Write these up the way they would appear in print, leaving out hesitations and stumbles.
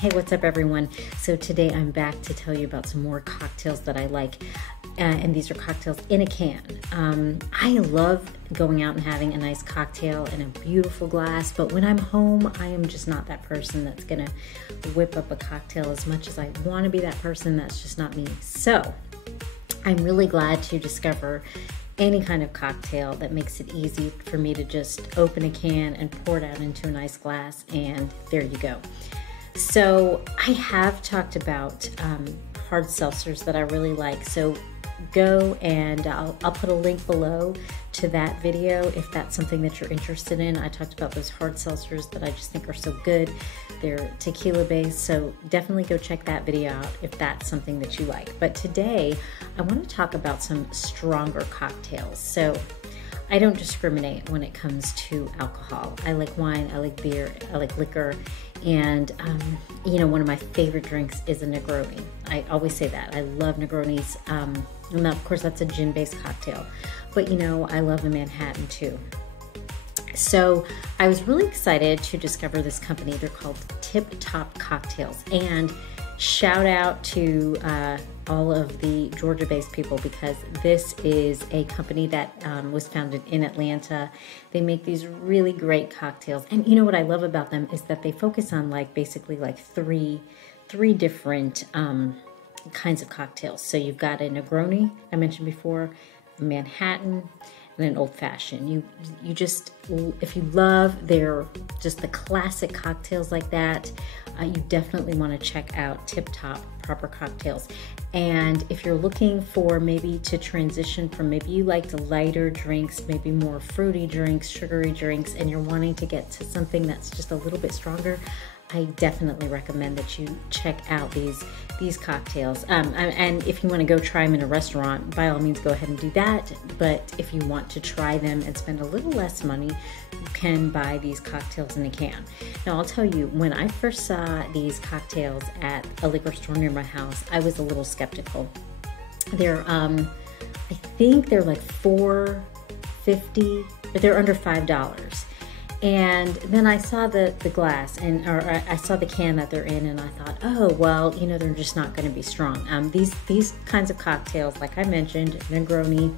Hey, what's up everyone? So today I'm back to tell you about some more cocktails that I like. And these are cocktails in a can. I love going out and having a nice cocktail in a beautiful glass, but when I'm home, I am just not that person that's gonna whip up a cocktail as much as I wanna be that person. That's just not me. So I'm really glad to discover any kind of cocktail that makes it easy for me to just open a can and pour it out into a nice glass, and there you go. So I have talked about hard seltzers that I really like. So go and I'll put a link below to that video if that's something that you're interested in. I talked about those hard seltzers that I just think are so good. They're tequila based, so definitely go check that video out if that's something that you like. But today I want to talk about some stronger cocktails. So I don't discriminate when it comes to alcohol. I like wine, I like beer, I like liquor, and you know, one of my favorite drinks is a Negroni. I always say that. I love Negronis. And of course that's a gin-based cocktail, but you know, I love a Manhattan too. So I was really excited to discover this company. They're called Tip-Top Cocktails, and shout out to all of the Georgia-based people, because this is a company that was founded in Atlanta. They make these really great cocktails, and you know what I love about them is that they focus on basically three different kinds of cocktails. So you've got a Negroni, I mentioned before, a Manhattan, and an old fashioned. You just, if you love the classic cocktails like that, you definitely want to check out Tip-Top Proper Cocktails. And if you're looking for maybe to transition from, maybe you like the lighter drinks, maybe more fruity drinks, sugary drinks, and you're wanting to get to something that's just a little bit stronger, I definitely recommend that you check out these cocktails. And if you want to go try them in a restaurant, by all means go ahead and do that. But if you want to try them and spend a little less money, you can buy these cocktails in a can. Now I'll tell you, when I first saw these cocktails at a liquor store near my house, I was a little skeptical. They're I think they're like $4.50, but they're under $5. And then I saw the glass, or I saw the can that they're in, and I thought, oh, well, you know, they're just not going to be strong. These kinds of cocktails, like I mentioned, Negroni,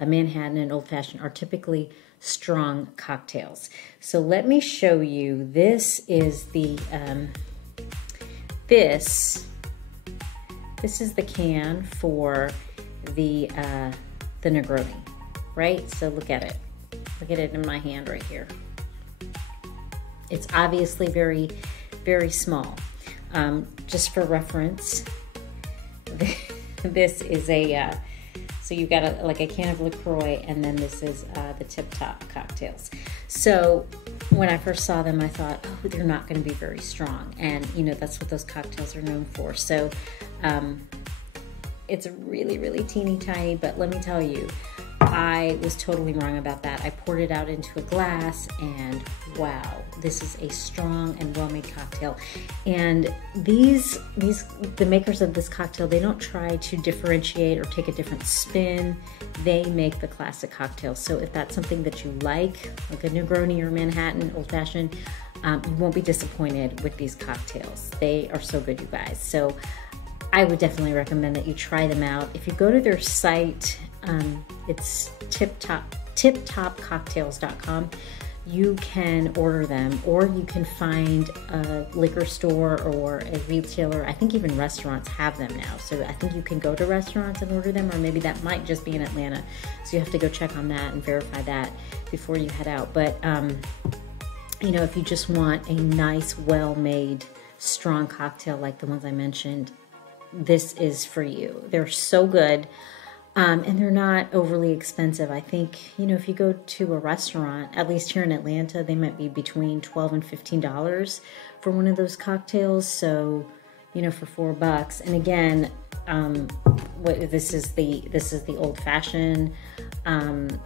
a Manhattan, and old fashioned, are typically strong cocktails. So let me show you. This is the this is the can for the Negroni, right? So look at it. Look at it in my hand right here. It's obviously very, very small. Just for reference, this is so you've got a can of LaCroix, and then this is the Tip-Top cocktails. So when I first saw them, I thought, oh, they're not going to be very strong. And you know, that's what those cocktails are known for. So it's really, really teeny tiny, but let me tell you, I was totally wrong about that. I poured it out into a glass, and wow, this is a strong and well-made cocktail. And the makers of this cocktail, they don't try to differentiate or take a different spin. They make the classic cocktails. So if that's something that you like a Negroni or Manhattan, old-fashioned, you won't be disappointed with these cocktails. They are so good, you guys. So I would definitely recommend that you try them out. If you go to their site, it's tiptopcocktails.com. You can order them, or you can find a liquor store or a retailer. I think even restaurants have them now. So I think you can go to restaurants and order them, or maybe that might just be in Atlanta. So you have to go check on that and verify that before you head out. But you know, if you just want a nice, well-made, strong cocktail like the ones I mentioned, this is for you. They're so good. And they're not overly expensive. I think, you know, if you go to a restaurant, at least here in Atlanta, they might be between $12 and $15 for one of those cocktails. So, you know, for $4. And again, this is the old fashioned. And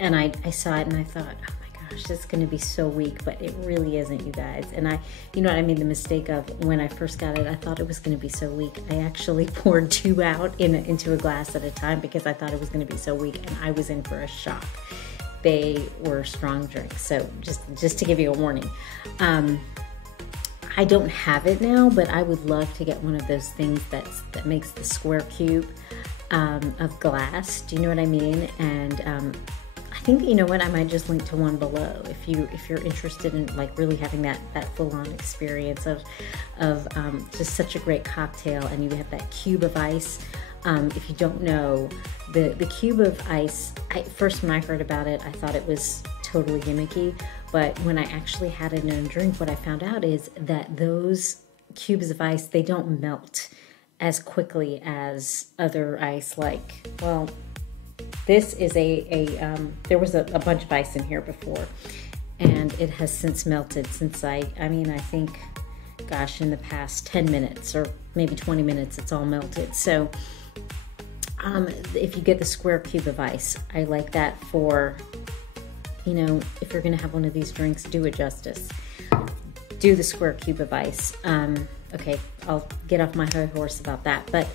I saw it and I thought, oh my gosh, this is going to be so weak, but it really isn't, you guys. And you know what, I made the mistake of, when I first got it, I thought it was going to be so weak. I actually poured 2 out into a glass at a time because I thought it was going to be so weak, and I was in for a shock. They were strong drinks, so just to give you a warning. I don't have it now, but I would love to get one of those things that makes the square cube of glass. Do you know what I mean? And I think, you know what, I might just link to one below if you're interested in like really having that full-on experience of just such a great cocktail. And you have that cube of ice. If you don't know, the cube of ice, first when I heard about it, I thought it was totally gimmicky, but when I actually had it in a drink, what I found out is that those cubes of ice, they don't melt as quickly as other ice. Like, well, this is there was a bunch of ice in here before, and it has since melted since I think, gosh, in the past 10 minutes or maybe 20 minutes, it's all melted. So if you get the square cube of ice, I like that for, you know, if you're gonna have one of these drinks, do it justice. Do the square cube of ice. Okay, I'll get off my high horse about that, but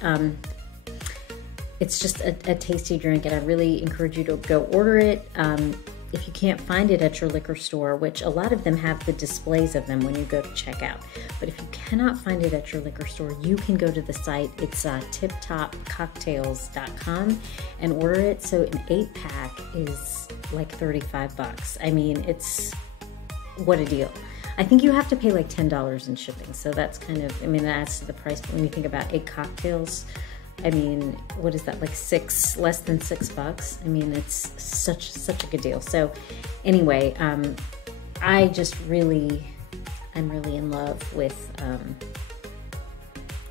it's just a tasty drink, and I really encourage you to go order it. If you can't find it at your liquor store, which a lot of them have the displays of them when you go to checkout, but if you cannot find it at your liquor store, you can go to the site. It's 𝗵𝗃cocktails.com and order it. So an 8-pack is like $35. I mean, what a deal. I think you have to pay like $10 in shipping, so that's kind of, I mean, that adds to the price. But when you think about 8 cocktails, I mean, what is that, like less than $6? I mean, it's such a good deal. So anyway, I'm really in love with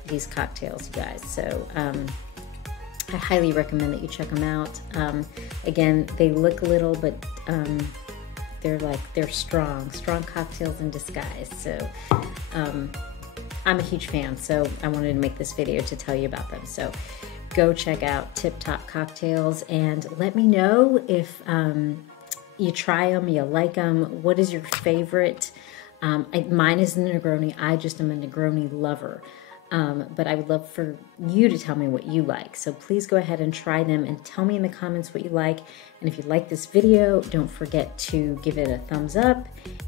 these cocktails, you guys. So I highly recommend that you check them out. Again, they look little, but they're strong cocktails in disguise. So I'm a huge fan, so I wanted to make this video to tell you about them. So go check out 𝗵𝗃 Cocktails and let me know if you try them, you like them. What is your favorite? Mine is the Negroni. I just am a Negroni lover. But I would love for you to tell me what you like. So please go ahead and try them and tell me in the comments what you like. And if you like this video, don't forget to give it a thumbs up,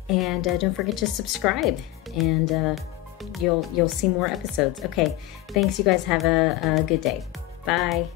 and don't forget to subscribe, and you'll see more episodes. Okay, thanks, you guys. Have a good day. Bye.